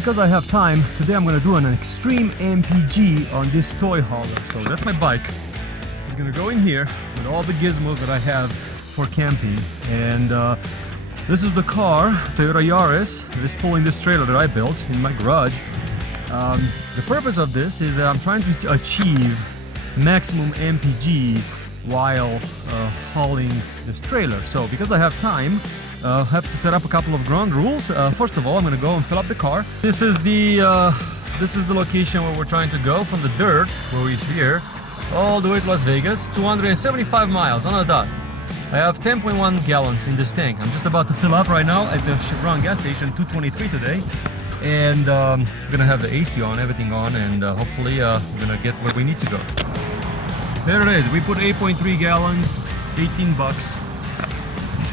because I have time, today I'm gonna do an extreme MPG on this toy hauler. So that's my bike. It's gonna go in here with all the gizmos that I have for camping. And this is the car, Toyota Yaris, that is pulling this trailer that I built in my garage. The purpose of this is that I'm trying to achieve maximum MPG while hauling this trailer. So because I have time, I have to set up a couple of ground rules. First of all, I'm going to go and fill up the car. This is the location where we're trying to go, from the dirt, where we're here, all the way to Las Vegas, 275 miles on a dot. I have 10.1 gallons in this tank. I'm just about to fill up right now at the Chevron gas station, 223 today. And I'm gonna have the AC on, everything on, and hopefully we're gonna get where we need to go. There it is. We put 8.3 gallons, 18 bucks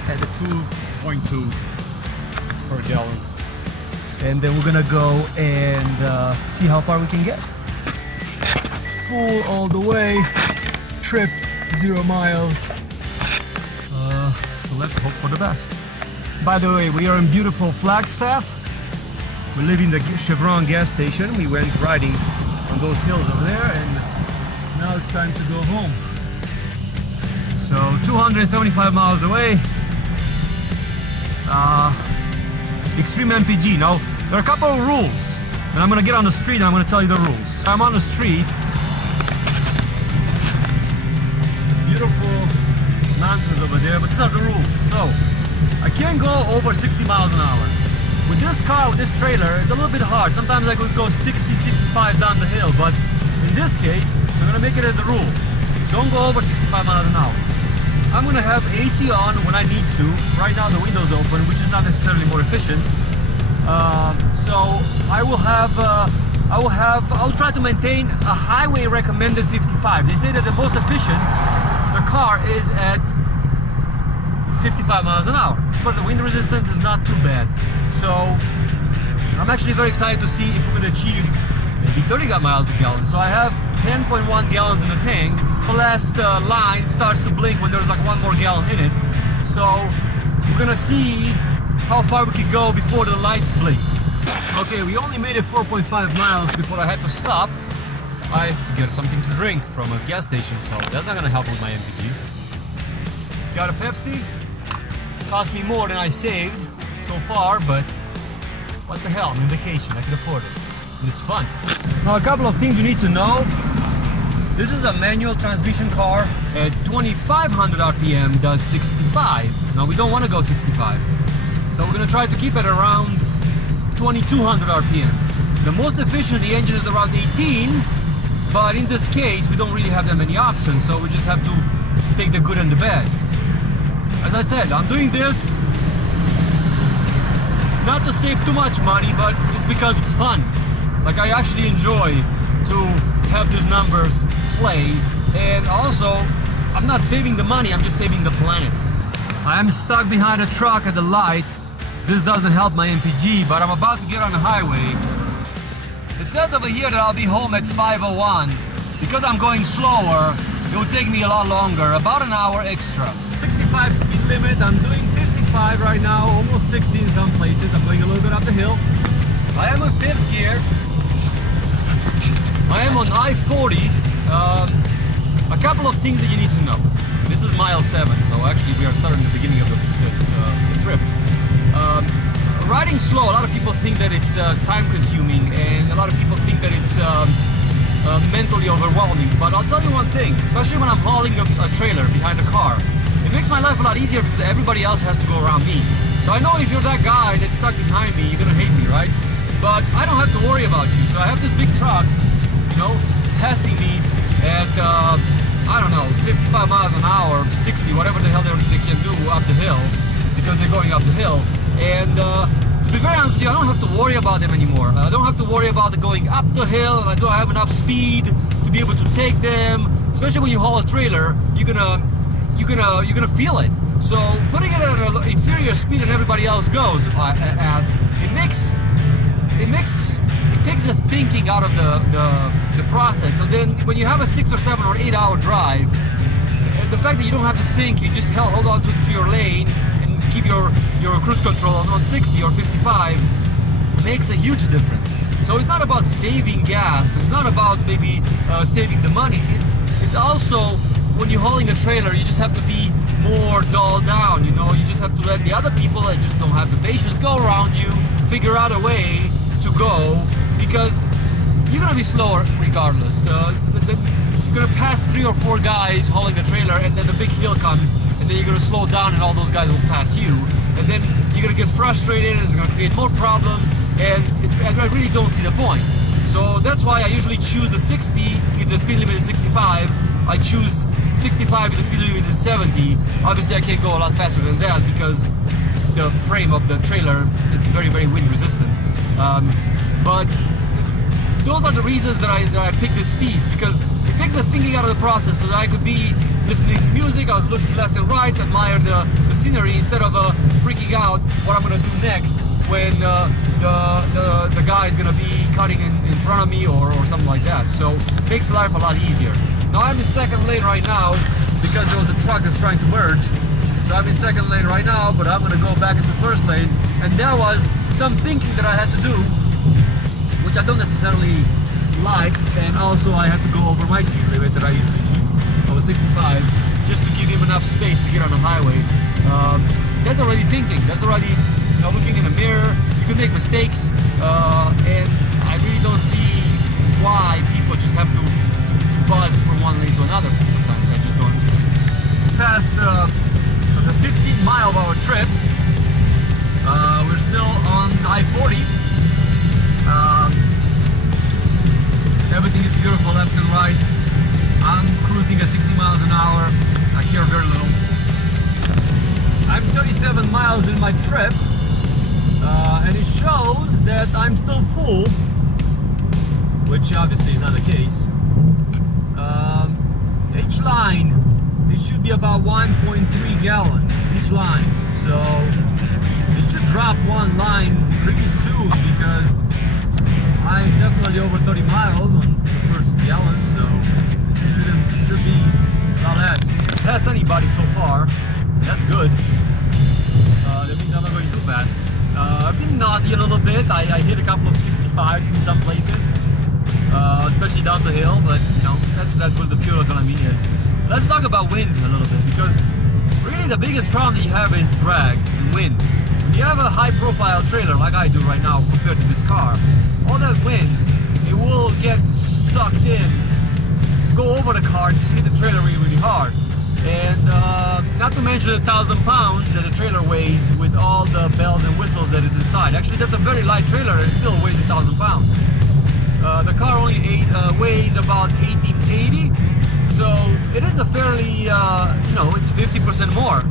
at the 2.2 per gallon. And then we're gonna go and see how far we can get. Full all the way, trip 0 miles. So let's hope for the best. By the way, we are in beautiful Flagstaff. We're leaving the Chevron gas station. We went riding on those hills over there, and now it's time to go home. So 275 miles away. Extreme MPG. Now, there are a couple of rules, and I'm gonna get on the street and I'm gonna tell you the rules. I'm on the street. Beautiful mountains over there, but these are the rules. So I can't go over 60 miles an hour. With this car, with this trailer, it's a little bit hard. Sometimes I could go 60, 65 down the hill, but in this case, I'm gonna make it as a rule. Don't go over 65 miles an hour. I'm gonna have AC on when I need to. Right now the window's open, which is not necessarily more efficient. So I'll try to maintain a highway recommended 55. They say that the most efficient the car is at 55 miles an hour. But the wind resistance is not too bad. So I'm actually very excited to see if we're going to achieve maybe 30 miles a gallon. So I have 10.1 gallons in the tank. The last line starts to blink when there's like 1 more gallon in it. So we're going to see how far we could go before the light blinks. Okay, we only made it 4.5 miles before I had to stop. I have to get something to drink from a gas station, so that's not going to help with my MPG. Got a Pepsi. Cost me more than I saved so far, but what the hell, I'm on vacation, I can afford it. And it's fun. Now a couple of things you need to know. This is a manual transmission car. At 2500 RPM does 65. Now we don't want to go 65. So we're going to try to keep it around 2200 RPM. The most efficient, the engine is around 18, but in this case we don't really have that many options, so we just have to take the good and the bad. As I said, I'm doing this not to save too much money, but it's because it's fun. Like, I actually enjoy to have these numbers play, and also I'm not saving the money, I'm just saving the planet. I am stuck behind a truck at the light. This doesn't help my MPG, but I'm about to get on the highway. It says over here that I'll be home at 5:01. Because I'm going slower, it will take me a lot longer, about an hour extra. 65 speed limit, I'm doing 55 right now, almost 60 in some places. I'm going a little bit up the hill. I am in 5th gear. I am on I-40. A couple of things that you need to know. This is mile 7, so actually we are starting the beginning of the trip. Riding slow, a lot of people think that it's time consuming, and a lot of people think that it's mentally overwhelming. But I'll tell you one thing, especially when I'm hauling a trailer behind a car, it makes my life a lot easier because everybody else has to go around me. So I know if you're that guy that's stuck behind me, you're gonna hate me, right? But I don't have to worry about you. So I have these big trucks, you know, passing me at, I don't know, 55 miles an hour, 60, whatever the hell they can do up the hill, because they're going up the hill. And to be very honest with you, I don't have to worry about them anymore. I don't have to worry about the going up the hill, and I don't have enough speed to be able to take them. Especially when you haul a trailer, you're gonna feel it. So putting it at an inferior speed than everybody else goes at, it takes the thinking out of the process. So then when you have a 6 or 7 or 8 hour drive, the fact that you don't have to think, you just hold on to your lane and keep your cruise control on 60 or 55, makes a huge difference. So it's not about saving gas, it's not about maybe saving the money, it's also when you're hauling a trailer, you just have to be more dulled down, you know, you just have to let the other people that just don't have the patience go around you, figure out a way to go, because you're gonna be slower regardless. You're gonna pass 3 or 4 guys hauling a trailer, and then the big hill comes, and then you're gonna slow down and all those guys will pass you, and then you're gonna get frustrated and it's gonna create more problems, and I really don't see the point. So that's why I usually choose the 60 if the speed limit is 65. I choose 65 if the speed limit is 70. Obviously I can't go a lot faster than that because the frame of the trailer, it's very, very wind resistant. But those are the reasons that I pick the speeds, because it takes the thinking out of the process, so that I could be listening to music, I was looking left and right, admire the scenery, instead of freaking out what I'm gonna do next when the guy is gonna be cutting in front of me or something like that. So it makes life a lot easier. Now I'm in second lane right now because there was a truck that's trying to merge. So I'm in second lane right now, but I'm gonna go back into first lane, and there was some thinking that I had to do, which I don't necessarily like, and also I had to go over my speed limit that I usually keep. I was 65, just to give him enough space to get on the highway. That's already thinking, that's already looking in a mirror. You can make mistakes, and I really don't see why people just have to buzz from one lane to another sometimes. I just don't understand. Past the 15-mile-hour trip, we're still on I-40. Everything is beautiful left and right. I'm cruising at 60 miles an hour. I hear very little. I'm 37 miles in my trip, and it shows that I'm still full, which obviously is not the case. Each line, it should be about 1.3 gallons each line, so it should drop one line pretty soon, because I'm definitely over 30 miles on the first gallon, so it should be a lot less. Passed anybody so far, that's good. That means I'm not going too fast. I've been naughty a little bit. I hit a couple of 65s in some places, especially down the hill, but you know, that's what the fuel economy is. Let's talk about wind a little bit, because really the biggest problem that you have is drag and wind. When you have a high-profile trailer like I do right now compared to this car, all that wind, it will get sucked in, go over the car, just hit the trailer really, really hard. And not to mention the 1,000 pounds that the trailer weighs with all the bells and whistles that is inside. Actually, that's a very light trailer and it still weighs 1,000 pounds. The car only weighs about 1880, so it is a fairly, you know, it's 50% more.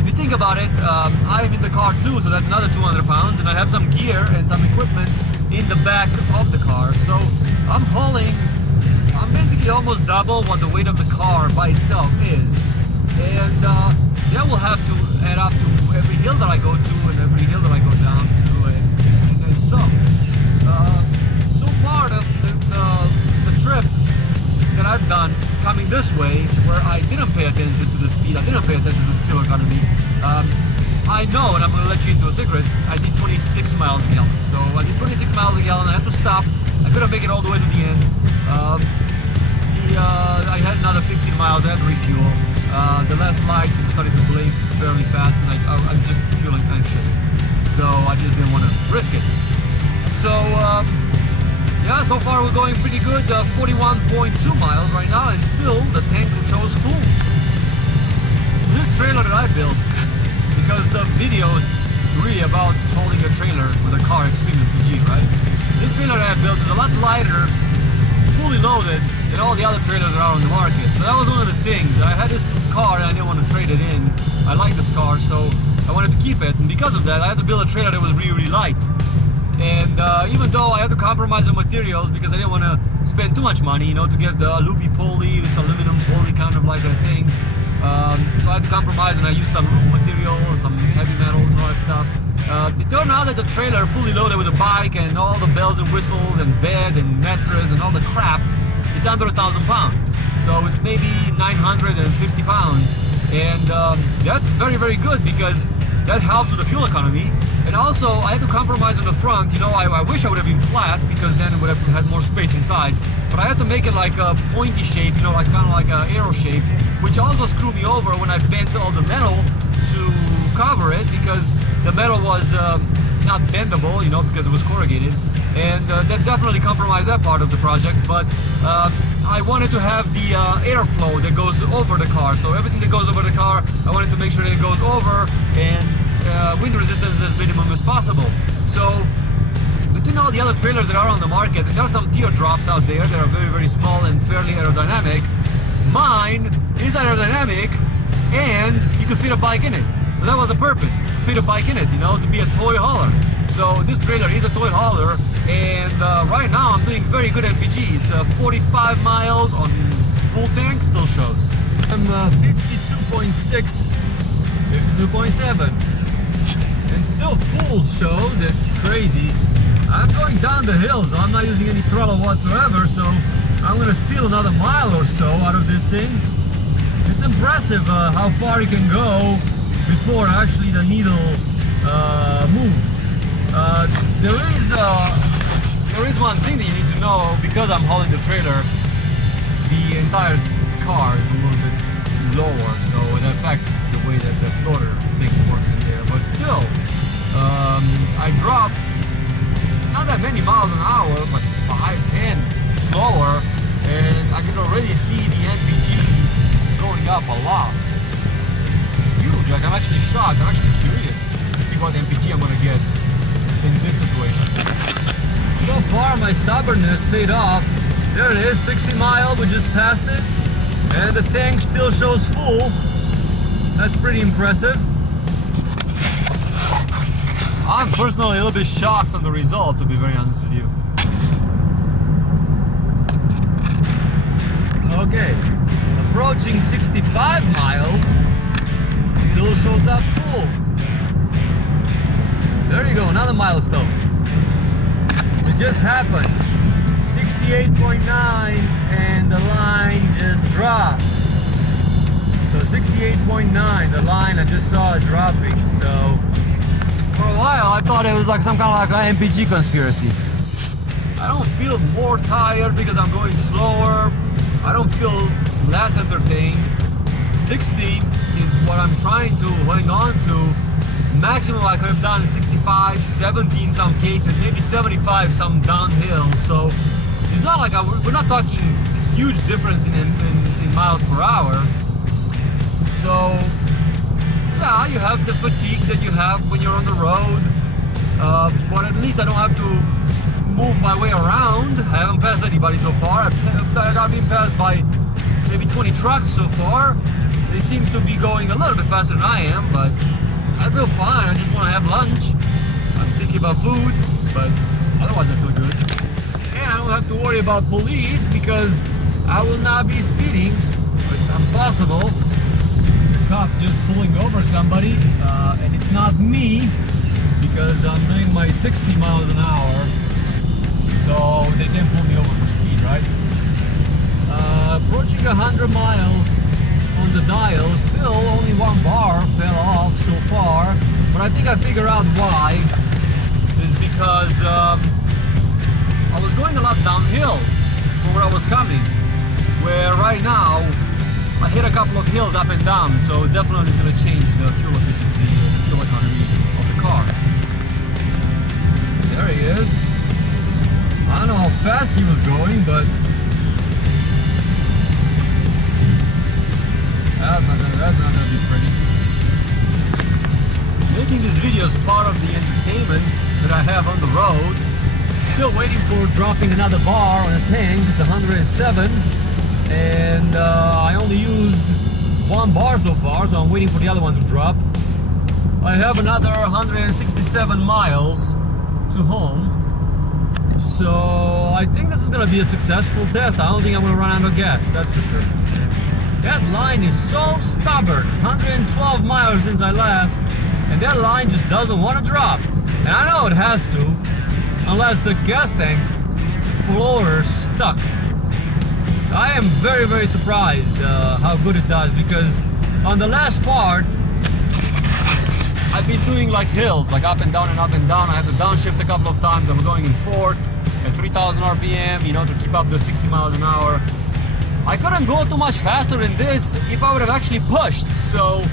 If you think about it, I am in the car too, so that's another 200 pounds, and I have some gear and some equipment in the back of the car, so I'm basically almost double what the weight of the car by itself is, and that will have to add up to every hill that I go to and every hill that I go down to, and so. So far, the trip that I've done coming this way, where I didn't pay attention to the speed, I didn't pay attention to the fuel economy, I know, and I'm going to let you into a secret, I did 26 miles a gallon. So I did 26 miles a gallon, I had to stop, I couldn't make it all the way to the end. I had another 15 miles, I had to refuel. The last light started to blink fairly fast, and I'm just feeling anxious. So I just didn't want to risk it. So, yeah, so far we're going pretty good, 41.2 miles right now, and still the tank shows full. So this trailer that I built, because the video is really about holding a trailer with a car extreme MPG, right? This trailer that I built is a lot lighter, fully loaded, than all the other trailers that are on the market. So that was one of the things. I had this car and I didn't want to trade it in. I like this car, so I wanted to keep it, and because of that I had to build a trailer that was really, really light. And even though I had to compromise on materials because I didn't want to spend too much money, you know, to get the loopy pulley, it's aluminum pulley kind of like a thing. So I had to compromise, and I used some roof material, some heavy metals and all that stuff. It turned out that the trailer, fully loaded with a bike and all the bells and whistles and bed and mattress and all the crap, it's under 1,000 pounds. So it's maybe 950 pounds. And that's very, very good, because that helps with the fuel economy. And also, I had to compromise on the front. You know, I wish I would have been flat, because then it would have had more space inside. But I had to make it like a pointy shape, you know, like kind of like an arrow shape, which also screwed me over when I bent all the metal to cover it, because the metal was not bendable, you know, because it was corrugated. And that definitely compromised that part of the project. But I wanted to have the airflow that goes over the car. So everything that goes over the car, I wanted to make sure that it goes over, and wind resistance as minimum as possible. So between all the other trailers that are on the market, and there are some Teardrops out there that are very, very small and fairly aerodynamic. Mine is aerodynamic, and you can fit a bike in it. So that was the purpose, fit a bike in it, you know, to be a toy hauler. So this trailer is a toy hauler, and right now I'm doing very good MPG. It's 45 miles on full tank, still shows. I'm 52.6, 52.7, and still full shows. It's crazy. I'm going down the hill, so I'm not using any throttle whatsoever, so I'm gonna steal another mile or so out of this thing. It's impressive how far you can go before actually the needle moves. There is one thing that you need to know. Because I'm hauling the trailer, the entire car is a little bit lower, so it affects the way that the floater thing works in there. But still, I dropped not that many miles an hour, like 5, 10 slower, and I can already see the MPG going up a lot. It's huge. Like, I'm actually shocked. I'm actually curious to see what MPG I'm gonna get in this situation. So far, my stubbornness paid off. There it is, 60 miles. We just passed it, and the tank still shows full. That's pretty impressive. I'm personally a little bit shocked on the result, to be very honest with you. Okay, approaching 65 miles, still shows up full. There you go, another milestone. It just happened. 68.9, and the line just dropped. So 68.9, the line, I just saw it dropping. So for a while I thought it was like some kind of like an MPG conspiracy. I don't feel more tired because I'm going slower. I don't feel less entertained. 60 is what I'm trying to hang on to. Maximum I could have done is 65, 70 in some cases, maybe 75 some downhill. So it's not like we're not talking huge difference in miles per hour. So yeah, you have the fatigue that you have when you're on the road, but at least I don't have to move my way around. I haven't passed anybody so far. I've been passed by maybe 20 trucks so far. They seem to be going a little bit faster than I am, but I feel fine. I just want to have lunch. I'm thinking about food, but otherwise I feel good. And I don't have to worry about police because I will not be speeding. It's impossible. The cop just pulling over somebody, and it's not me because I'm doing my 60 miles an hour. So they can't pull me over for speed, right? Approaching 100 miles on the dial, still only one bar fell off so far, but I think I figured out why. It's because I was going a lot downhill from where I was coming, where right now I hit a couple of hills up and down, so definitely it's going to change the fuel efficiency, the fuel economy of the car. There he is. I don't know how fast he was going, but that's not gonna be pretty. Making this video is part of the entertainment that I have on the road. Still waiting for dropping another bar on the tank. It's 107, and I only used one bar so far, so I'm waiting for the other one to drop. I have another 167 miles to home. So I think this is going to be a successful test. I don't think I'm going to run out of gas, that's for sure. That line is so stubborn. 112 miles since I left, and that line just doesn't want to drop. And I know it has to, unless the gas tank floater stuck. I am very, very surprised how good it does, because on the last part, I've been doing like hills, like up and down and up and down. I have to downshift a couple of times. I'm going in fourth at 3,000 RPM, you know, to keep up the 60 miles an hour. I couldn't go too much faster than this if I would have actually pushed, so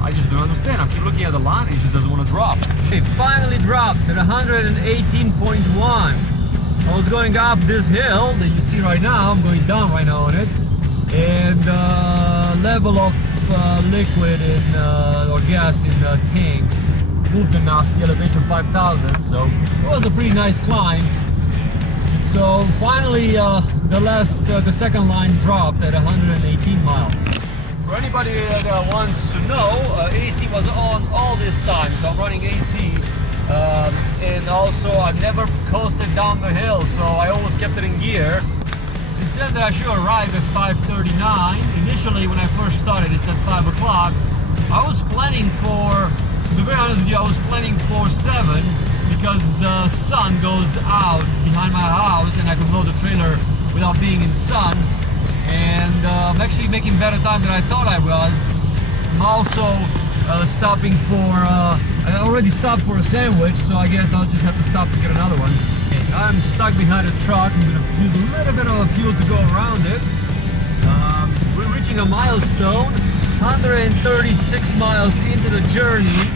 I just don't understand. I keep looking at the line and it just doesn't want to drop. It finally dropped at 118.1. I was going up this hill that you see right now. I'm going down right now on it, and level of liquid in or gas in the tank moved enough. The elevation 5,000, so it was a pretty nice climb. So finally, the second line dropped at 118 miles. For anybody that wants to know, AC was on all this time, so I'm running AC. And also I've never coasted down the hill, so I always kept it in gear. It says that I should arrive at 5:39. Initially when I first started it said 5 o'clock. I was planning for, to be very honest with you, I was planning for 7 because the sun goes out behind my house and I could load the trailer without being in sun. And I'm actually making better time than I thought I was. I'm also stopping for, I already stopped for a sandwich, so I guess I'll just have to stop to get another one. I'm stuck behind a truck. I'm going to use a little bit of fuel to go around it. We're reaching a milestone, 136 miles into the journey,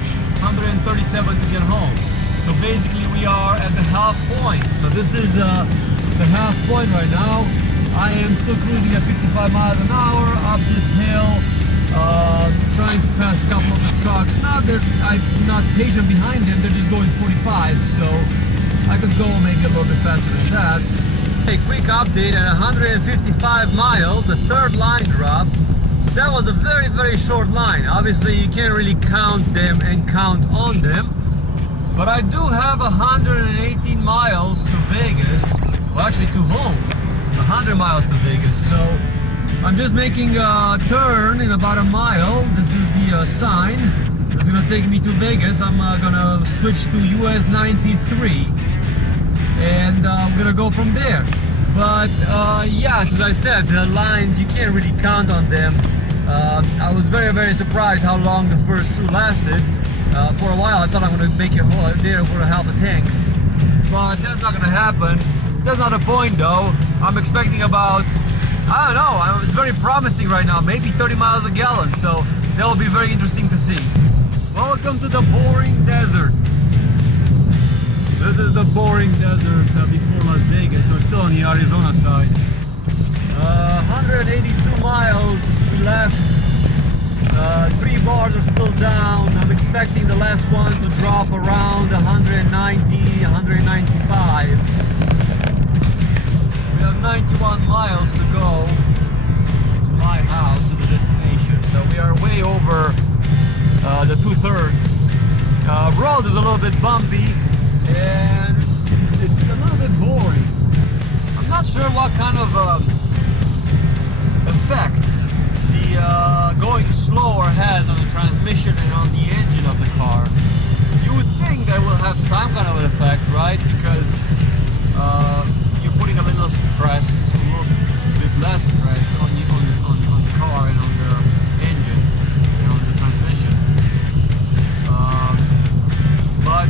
137 to get home. So basically we are at the half point. So this is the half point right now. I am still cruising at 55 miles an hour up this hill, trying to pass a couple of the trucks. Not that I'm not patient behind them, they're just going 45, so I could go maybe a little bit faster than that. A quick update at 155 miles, the third line dropped. So that was a very, very short line. Obviously you can't really count them and count on them. But I do have 118 miles to Vegas, well actually to home. 100 miles to Vegas, so I'm just making a turn in about a mile. This is the sign that's gonna take me to Vegas. I'm gonna switch to US 93 and I'm gonna go from there. But yes, as I said, the lines, you can't really count on them. I was very, very surprised how long the first two lasted. For a while I thought I'm gonna make it there for a half a tank, but that's not gonna happen. That's not the point though. I'm expecting about, I don't know, it's very promising right now, maybe 30 miles a gallon, so that will be very interesting to see. Welcome to the boring desert. This is the boring desert before Las Vegas, so we're still on the Arizona side. 182 miles we left. 3 bars are still down. I'm expecting the last one to drop around 190, 195. We have 91 miles to go to my house, to the destination, so we are way over the 2/3. Road is a little bit bumpy and it's a little bit boring. I'm not sure what kind of effect the going slower has on the transmission and on the engine of the car. You would think that will have some kind of an effect, right? Because you're putting a little stress, a little bit less stress on the car and on the engine and on the transmission. But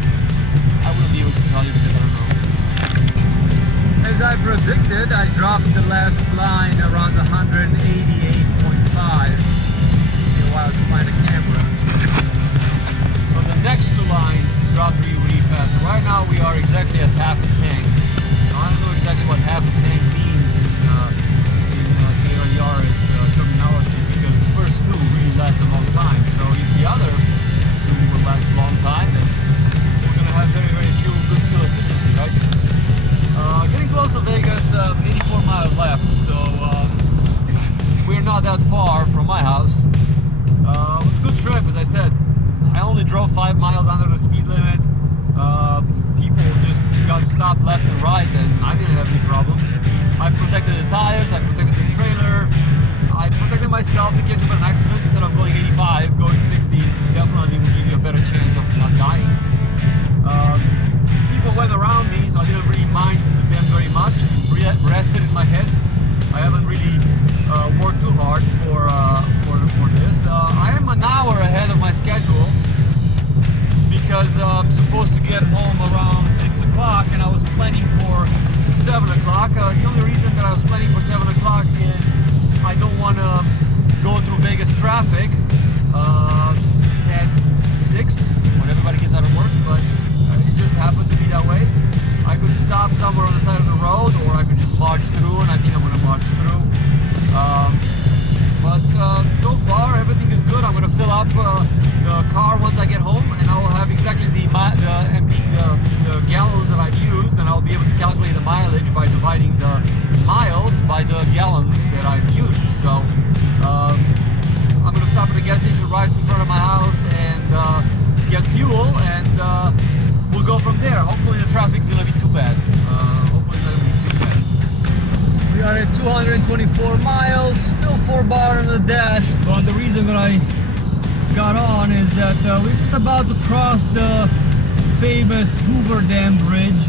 I wouldn't be able to tell you because I don't know. As I predicted, I dropped the last line around 188.5. Took a while to find a camera. So the next two lines dropped really fast. And right now we are exactly at half a tank. I don't know exactly what half a tank means in Toyota Yaris terminology, because the first two really last a long time. So if the other two will last a long time, then we're going to have very, very good fuel efficiency, right? Getting close to Vegas, 84 miles left, so we're not that far from my house. It was a good trip, as I said. I only drove 5 miles under the speed limit. People just got stopped left and right, and I didn't have any problems. I protected the tires, I protected the trailer, I protected myself in case of an accident. Instead of going 85, going 60 definitely will give you a better chance of not dying. People went around me, so I didn't really mind them very much. Rested in my head. I haven't really worked too hard for this. I am an hour ahead of my schedule. because I'm supposed to get home around 6 o'clock and I was planning for 7 o'clock. The only reason that I was planning for 7 o'clock is I don't want to go through Vegas traffic at 6 when everybody gets out of work, but it just happened to be that way. I could stop somewhere on the side of the road, or I could just march through, and I think I'm going to march through. But so far everything is good. I'm going to fill up the car once I get home, and I will have exactly the gallons that I've used, and I'll be able to calculate the mileage by dividing the miles by the gallons that I've used. So I'm going to stop at the gas station right in front of my house and get fuel, and we'll go from there. Hopefully the traffic's going to be too bad. Hopefully it's not going to be too bad. We are at 224 miles, still 4 bar on the dash, but the reason that I got on is that we're just about to cross the famous Hoover Dam Bridge.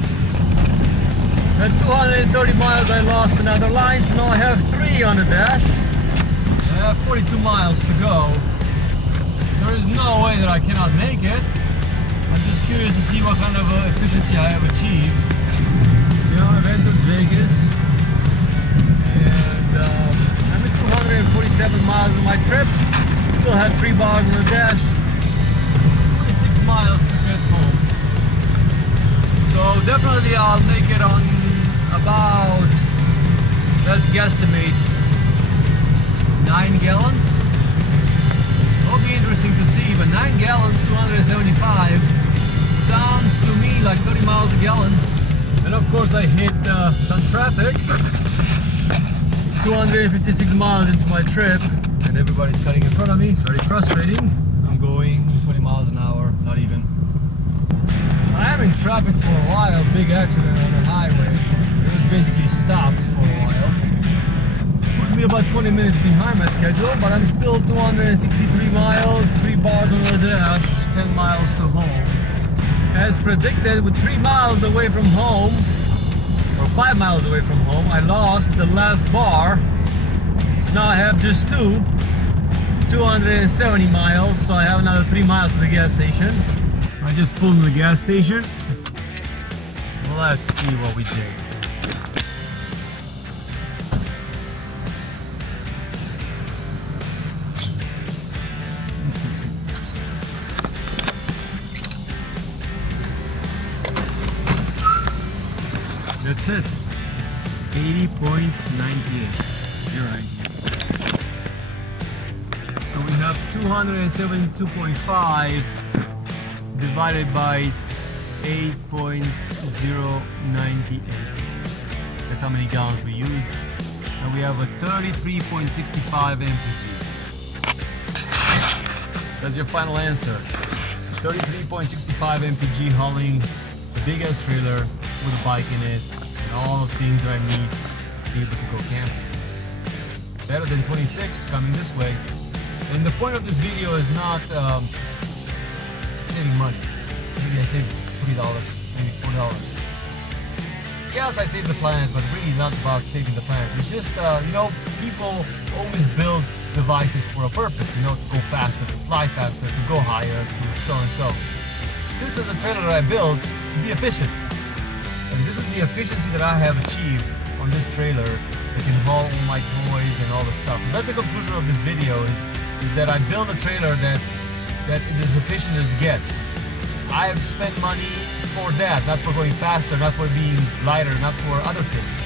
At 230 miles I lost another line, so now I have 3 on the dash. I have 42 miles to go. There is no way that I cannot make it. I'm just curious to see what kind of efficiency I have achieved. You know, I've entered Vegas, and I'm at 247 miles on my trip. Still have 3 bars on the dash. 26 miles to get home. So definitely I'll make it on about, let's guesstimate, 9 gallons. It'll be interesting to see, but 9 gallons, 275 sounds to me like 30 miles a gallon. And of course I hit some traffic. 256 miles into my trip, and everybody's cutting in front of me. Very frustrating. I'm going 20 miles an hour, not even. I am in traffic for a while. Big accident on the highway. It was basically stopped for a while. Would be about 20 minutes behind my schedule, but I'm still 263 miles, 3 bars on the dash, 10 miles to home. As predicted, with 3 miles away from home, or 5 miles away from home, I lost the last bar. So now I have just 270 miles, so I have another 3 miles to the gas station. I just pulled in the gas station. Let's see what we did. That's it. 80.98. 0.98. So we have 272.5 divided by 8.098. That's how many gallons we used. And we have a 33.65 MPG. That's your final answer. 33.65 MPG hauling the biggest trailer with a bike in it and all the things that I need to be able to go camping. Better than 26 coming this way. And the point of this video is not saving money. Maybe I saved $3, maybe $4. Yes, I saved the planet, but really not about saving the planet. It's just, you know, people always build devices for a purpose, you know, to go faster, to fly faster, to go higher, to so and so. This is a trailer that I built to be efficient. And this is the efficiency that I have achieved on this trailer that can haul all my toys and all the stuff. So that's the conclusion of this video, is that I built a trailer that is as efficient as it gets. I have spent money for that, not for going faster, not for being lighter, not for other things.